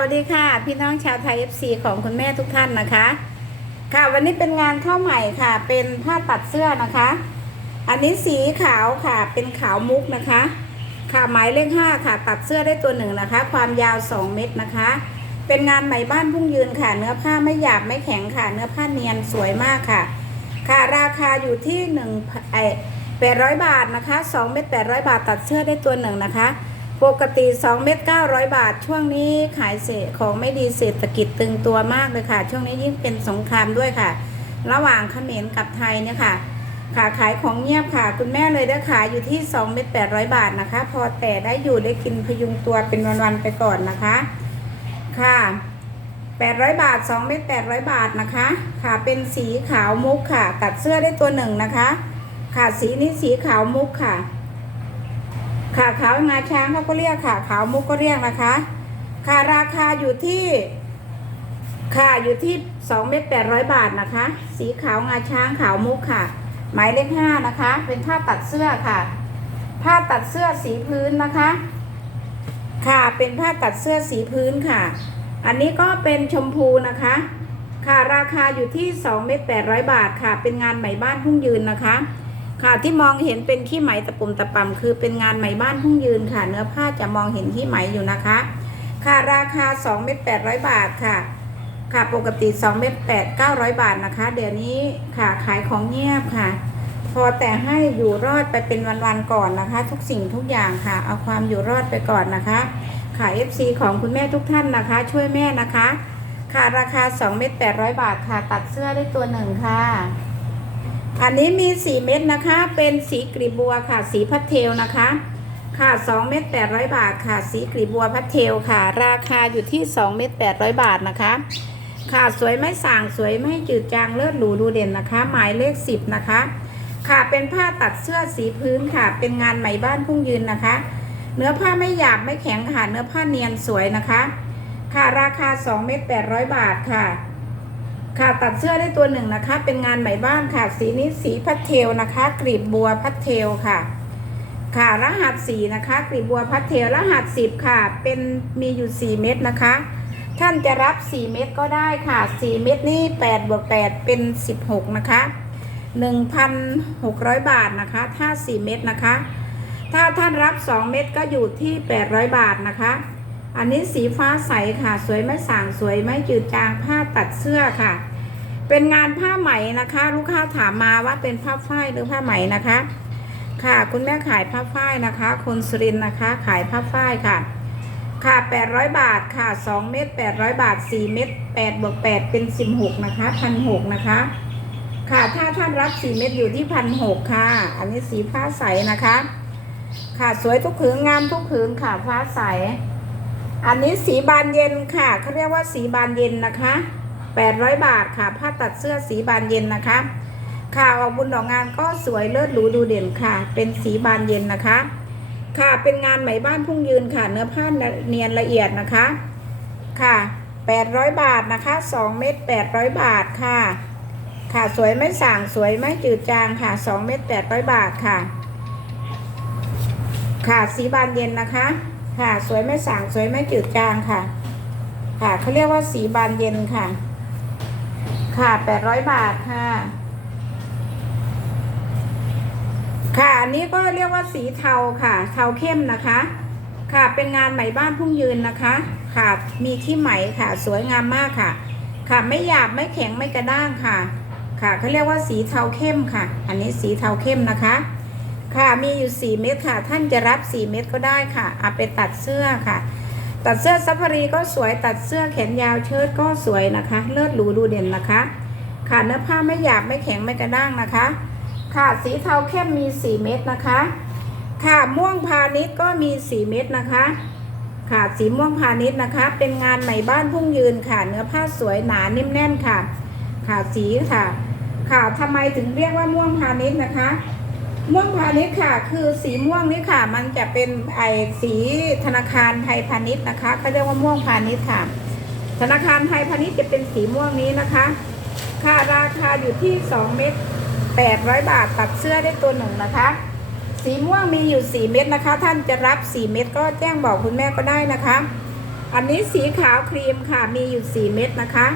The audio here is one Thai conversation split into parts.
วัสดีค่ะ พี่น้องชาวไทย FC ของคุณแม่ทุกท่านนะคะ ค่ะวันนี้เป็นงานเข้าใหม่ค่ะ เป็นผ้าตัดเสื้อนะคะ อันนี้สีขาวค่ะ เป็นขาวมุกนะคะ ค่ะหมายเลขห้าค่ะ ตัดเสื้อได้ตัวหนึ่งนะคะ ความยาว 2 เมตรนะคะ เป็นงานไหมบ้านพุ่งยืนค่ะ เนื้อผ้าไม่หยาบไม่แข็งค่ะ เนื้อผ้าเนียนสวยมากค่ะ ค่ะราคาอยู่ที่หนึ่งแปดร้อยบาทนะคะสองเม็ดแปดร้อยบาทตัดเสื้อได้ตัวหนึ่งนะคะ ปกติ 2 เม็ด900 บาท ช่วงนี้ขายเศษของไม่ดีเศรษฐกิจตึงตัวมากเลยค่ะ ช่วงนี้ยิ่งเป็นสงครามด้วยค่ะ ระหว่างเขมรกับไทยเนี่ยค่ะค่ะขายของเงียบค่ะ คุณแม่เลยได้ขายอยู่ที่2เม็ด800 บาทนะคะ พอแต่ได้อยู่ได้กินพยุงตัวเป็นวันๆไปก่อนนะคะ ค่ะ 800 บาท 2 เม็ด800 บาทนะคะ ค่ะเป็นสีขาวมุกค่ะ ตัดเสื้อได้ตัวหนึ่งนะคะ ค่ะสีนี้สีขาวมุกค่ะ ค่ะขาวงาช้างเขาก็เรียกค่ะขาวมุกก็เรียกนะคะค่ะราคาอยู่ที่ค่ะอยู่ที่2เม็ด800บาทนะคะ สีขาวงาช้างขาวมุกค่ะ หมายเลขห้านะคะ เป็นผ้าตัดเสื้อค่ะ ผ้าตัดเสื้อสีพื้นนะคะ ค่ะเป็นผ้าตัดเสื้อสีพื้นค่ะ อันนี้ก็เป็นชมพูนะคะ ค่ะราคาอยู่ที่2เม็ด800บาทค่ะ เป็นงานไหมบ้านพุ่งยืนนะคะ ค่ะที่มองเห็นเป็นขี้ไหมตะปุ่มตะปำคือเป็นงานไหมบ้านพุ่งยืนค่ะ เนื้อผ้าจะมองเห็นขี้ไหมอยู่นะคะ ค่ะราคา2เม็ด800 บาทค่ะ ค่ะปกติ2เม็ด8 900 บาทนะคะ เดี๋ยวนี้ค่ะขายของเงียบค่ะ พอแต่ให้อยู่รอดไปเป็นวันๆก่อนนะคะ ทุกสิ่งทุกอย่างค่ะ เอาความอยู่รอดไปก่อนนะคะขาย FC ของคุณแม่ทุกท่านนะคะ ช่วยแม่นะคะ ค่ะราคา2เม็ด800 บาทค่ะ ตัดเสื้อได้ตัวหนึ่งค่ะ อันนี้มี 4 เม็ดนะคะ เป็นสีกลีบบัวค่ะ สีพัดเทลนะคะ ค่ะ2เม็ด800 บาทค่ะ สีกลีบบัวพัดเทลค่ะ ราคาอยู่ที่2เม็ด800 บาทนะคะ ค่ะสวยไม่ส่างสวยไม่จืดจางเลิศหรูดูเด่นนะคะ หมายเลข 10 นะคะ ค่ะเป็นผ้าตัดเสื้อสีพื้นค่ะ เป็นงานไหมบ้านพุ่งยืนนะคะ เนื้อผ้าไม่หยาบไม่แข็งค่ะ เนื้อผ้าเนียนสวยนะคะ ค่ะราคา2เม็ด800 บาทค่ะ ค่ะตัดเสื้อได้ตัวหนึ่งนะคะ เป็นงานไหมบ้านค่ะ สีนี้สีพัดเทลนะคะ กลีบบัวพัดเทลค่ะ ค่ะรหัสสีนะคะกลีบบัวพัดเทลรหัสสิบค่ะ เป็นมีอยู่4เม็ดนะคะ ท่านจะรับ4เม็ดก็ได้ค่ะ4เม็ดนี่8บวก8เป็น16นะคะ1,600บาทนะคะ ถ้า4เม็ดนะคะ ถ้าท่านรับ2เม็ดก็อยู่ที่800บาทนะคะ อันนี้สีฟ้าใสค่ะ สวยไม่สางสวยไม่จืดจางผ้าตัดเสื้อค่ะ เป็นงานผ้าไหมนะคะ ลูกค้าถามมาว่าเป็นผ้าฝ้ายหรือผ้าไหมนะคะ ค่ะ คุณแม่ขายผ้าฝ้ายนะคะ คนสุรินนะคะ ขายผ้าฝ้ายค่ะ ค่ะ 800 บาทค่ะ 2 เม็ด800 บาท 4 เม็ด8บวก8เป็น 16 นะคะ1,600นะคะ ค่ะถ้าท่านรับ 4 เม็ดอยู่ที่1,600ค่ะ อันนี้สีฟ้าใสนะคะ ค่ะสวยทุกผืนงามทุกผืนค่ะฟ้าใส อันนี้สีบานเย็นค่ะเขาเรียกว่าสีบานเย็นนะคะ800 บาทค่ะ ผ้าตัดเสื้อสีบานเย็นนะคะ ค่ะออกบุญดอกงานก็สวยเลิศหรูดูเด่นค่ะ เป็นสีบานเย็นนะคะ ค่ะเป็นงานไหมบ้านพุ่งยืนค่ะ เนื้อผ้าเนียนละเอียดนะคะ ค่ะ 800 บาทนะคะ 2 เม็ด800 บาทค่ะ ค่ะสวยไม่ส่างสวยไม่จืดจางค่ะ 2 เม็ด800 บาทค่ะ ค่ะสีบานเย็นนะคะ ค่ะ สวยไม่สางสวยไม่จืดจางค่ะ ค่ะเขาเรียกว่าสีบานเย็นค่ะ ค่ะ800บาทค่ะ ค่ะอันนี้ก็เรียกว่าสีเทาค่ะ เทาเข้มนะคะ ค่ะเป็นงานไหมบ้านพุ่งยืนนะคะ ค่ะมีที่ไหมค่ะ สวยงามมากค่ะ ค่ะไม่หยาบไม่แข็งไม่กระด้างค่ะ ค่ะเขาเรียกว่าสีเทาเข้มค่ะ อันนี้สีเทาเข้มนะคะ ค่ะมีอยู่ 4 เม็ดค่ะ ท่านจะรับ 4 เม็ดก็ได้ค่ะเอาไปตัดเสื้อค่ะ ตัดเสื้อซัฟฟารีก็สวยตัดเสื้อแขนยาวเชิ้ตก็สวยนะคะ เลิศหรูดูเด่นนะคะ ค่ะเนื้อผ้าไม่หยาบไม่แข็งไม่กระด้างนะคะ ค่ะสีเทาเข้มมี 4 เม็ดนะคะ ค่ะม่วงพาณิชย์ก็มี 4 เม็ดนะคะ ค่ะสีม่วงพาณิชย์นะคะ เป็นงานไหมบ้านพุ่งยืนค่ะ เนื้อผ้าสวยหนานิ่มแน่นค่ะ ค่ะสีค่ะ ค่ะทำไมถึงเรียกว่าม่วงพาณิชย์นะคะ ม่วงพาณิชย์ค่ะ คือสีม่วงนี่ค่ะ มันจะเป็นไอสีธนาคารไทยพาณิชย์นะคะเขาเรียกว่าม่วงพาณิชย์ค่ะ ธนาคารไทยพาณิชย์จะเป็นสีม่วงนี้นะคะ ค่ะราคาอยู่ที่2เม็ด800 บาทตัดเสื้อได้ตัวหนึ่งนะคะ สีม่วงมีอยู่ 4 เม็ดนะคะ ท่านจะรับ 4 เม็ดก็แจ้งบอกคุณแม่ก็ได้นะคะ อันนี้สีขาวครีมค่ะมีอยู่ 4 เม็ดนะคะ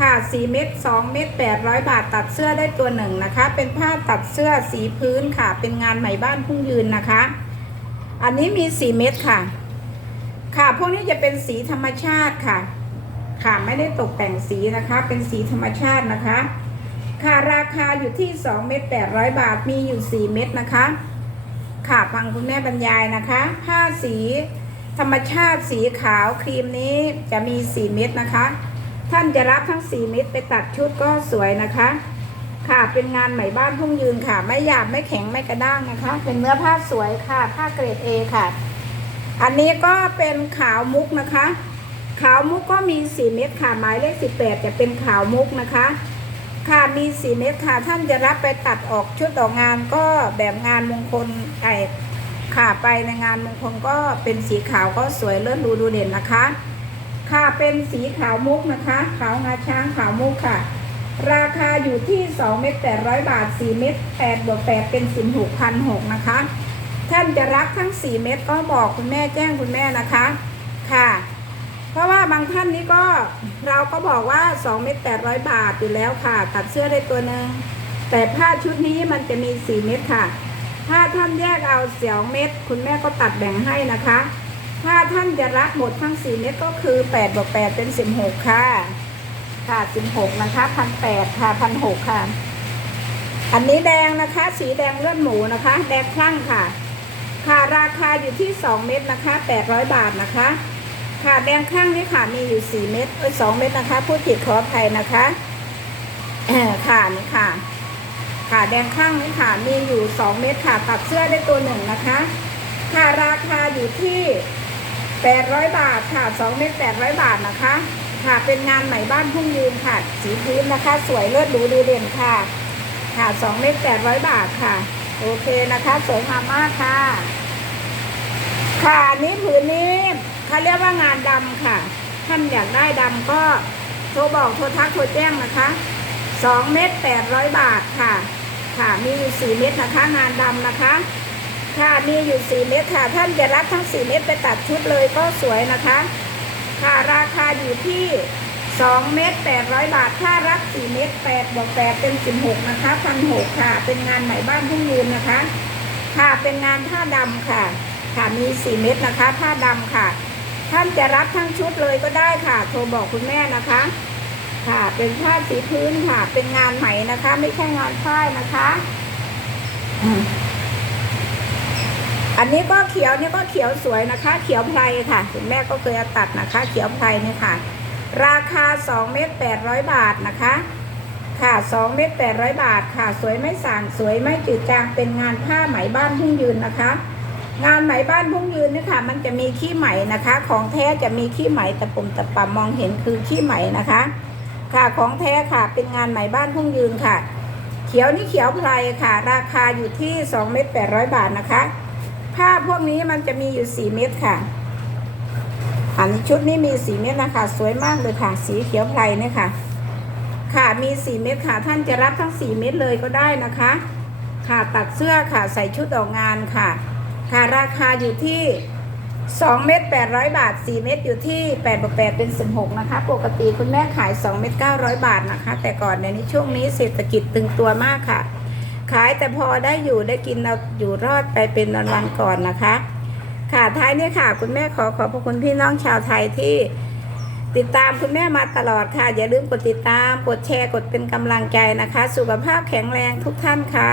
ค่ะ 4 เม็ด2เม็ด800 บาทตัดเสื้อได้ตัวหนึ่งนะคะ เป็นผ้าตัดเสื้อสีพื้นค่ะ เป็นงานใหม่บ้านพุ่งยืนนะคะ อันนี้มี 4 เม็ดค่ะ ค่ะ พวกนี้จะเป็นสีธรรมชาติค่ะ ค่ะ ไม่ได้ตกแต่งสีนะคะ เป็นสีธรรมชาตินะคะ ค่ะ ราคาอยู่ที่ 2 เม็ด800 บาท มีอยู่ 4 เม็ดนะคะ ค่ะฟังคุณแม่บรรยายนะคะ ผ้าสีธรรมชาติสีขาวครีมนี้จะมี 4 เม็ดนะคะ ท่านจะรับทั้ง 4 เม็ดไปตัดชุดก็สวยนะคะ ค่ะเป็นงานไหมบ้านพุ่งยืนค่ะ ไม่หยาบไม่แข็งไม่กระด้างนะคะ เป็นเนื้อผ้าสวยค่ะ ผ้าเกรด A ค่ะ อันนี้ก็เป็นขาวมุกนะคะ ขาวมุกก็มี 4 เม็ดค่ะหมายเลข 18 จะเป็นขาวมุกนะคะ ค่ะมี 4 เม็ดค่ะ ท่านจะรับไปตัดออกชุดอองานก็แบบงานมงคลไอค่ะไปในงานมงคลก็เป็นสีขาวก็สวยเลิศดูดูเด่นนะคะ ค่ะเป็นสีขาวมุกนะคะขาวงาช้างขาวมุกค่ะ ราคาอยู่ที่2เม็ด800 บาท 4 เม็ด8บวก8เป็น16 0 0นะคะ ท่านจะรับทั้ง 4 เม็ดก็บอกคุณแม่แจ้งคุณแม่นะคะค่ะ เพราะว่าบางท่านนี้ก็เราก็บอกว่า2เม็ด800 บาทอยู่แล้วค่ะ ตัดเสื้อได้ตัวหนึ่งแต่ผ้าชุดนี้มันจะมี 4 เม็ดค่ะ ถ้าท่านแยกเอาเสียวเม็ดคุณแม่ก็ตัดแบ่งให้นะคะ ถ้าท่านจะรับหมดทั้ง4เม็ดก็คือ8บวก8เป็น16ค่ะ ค่ะ16นะคะพันแปดค่ะพันหกค่ะ อันนี้แดงนะคะ สีแดงเลือดหมูนะคะ แดงคลั่งค่ะ ค่ะราคาอยู่ที่2เม็ดนะคะ800บาทนะคะ ค่ะแดงข้างนี้ค่ะมีอยู่4เม็ดเอ้ย2เม็ดนะคะพูดผิดขออภัยนะคะค่ะนี่ค่ะ ค่ะแดงข้างนี้ค่ะมีอยู่2เม็ดค่ะตัดเสื้อได้ตัวหนึ่งนะคะ ค่ะราคาอยู่ที่ 800 บาทค่ะ 2 เม็ด800 บาทนะคะ ค่ะ เป็นงานใหม่บ้านพุ่งยืนค่ะ สีพื้นนะคะ สวยเลิศหรูดูเด่นค่ะ ค่ะ 2 เม็ด800 บาทค่ะ โอเคนะคะ สวยงามมากค่ะ ค่ะนนี้ผืนนี้เขาเรียกว่างานดำค่ะ ท่านอยากได้ดำก็โทรบอกโทรทักโทรแจ้งนะคะ 2 เม็ด800 บาทค่ะ ค่ะ มีอยู่4เม็ดนะคะ งานดำนะคะ ค่ะมีอยู่4เม็ดค่ะ ท่านจะรับทั้ง4เม็ดไปตัดชุดเลยก็สวยนะคะ ค่ะราคาอยู่ที่2เม็ด800บาท ถ้ารับ4เม็ด8บวก8เป็น16นะคะพันหกค่ะ เป็นงานใหม่บ้านทุ่งยืนนะคะ ค่ะเป็นงานผ้าดำค่ะ ค่ะมี4เม็ดนะคะผ้าดำค่ะ ท่านจะรับทั้งชุดเลยก็ได้ค่ะ โทรบอกคุณแม่นะคะ ค่ะเป็นผ้าสีพื้นค่ะ เป็นงานไหมนะคะ ไม่ใช่งานฝ้ายนะคะ อันนี้ก็เขียวนี่ก็เขียวสวยนะคะ เขียวไพรค่ะคุณแม่ก็เคยตัดนะคะ เขียวไพรนี่ค่ะ ราคา2เม็ด800 บาทนะคะ ค่ะ2เม็ด800 บาทค่ะ สวยไม่สั่งสวยไม่จืดจางเป็นงานผ้าไหมบ้านพุ่งยืนนะคะ งานไหมบ้านพุ่งยืนนี่ค่ะ มันจะมีขี้ไหมนะคะ ของแท้จะมีขี้ไหมตะปุ่มตะปำมองเห็นคือขี้ไหมนะคะ ค่ะของแท้ค่ะเป็นงานไหมบ้านพุ่งยืนค่ะ เขียวนี่เขียวไพรค่ะ ราคาอยู่ที่2เม็ด800 บาทนะคะ ผ้าพวกนี้มันจะมีอยู่4เม็ดค่ะ อันนี้ชุดนี้มี4เม็ดนะคะ สวยมากเลยค่ะ สีเขียวไพรเนี่ยค่ะ ค่ะมี4เม็ดค่ะ ท่านจะรับทั้ง4เม็ดเลยก็ได้นะคะ ค่ะตัดเสื้อค่ะใส่ชุดออกงานค่ะ ค่ะราคาอยู่ที่2เม็ด800 บาท 4 เม็ดอยู่ที่8บวก8เป็น 16 นะคะ ปกติคุณแม่ขาย 2 เม็ด900 บาทนะคะ แต่ก่อนในนี้ช่วงนี้เศรษฐกิจตึงตัวมากค่ะ ขายแต่พอได้อยู่ได้กินเราอยู่รอดไปเป็นวันๆก่อนนะคะ ค่ะท้ายนี้ค่ะ คุณแม่ขอขอบพระคุณพี่น้องชาวไทยที่ติดตามคุณแม่มาตลอดค่ะ อย่าลืมกดติดตาม กดแชร์ กดเป็นกำลังใจนะคะ สุขภาพแข็งแรงทุกท่านค่ะ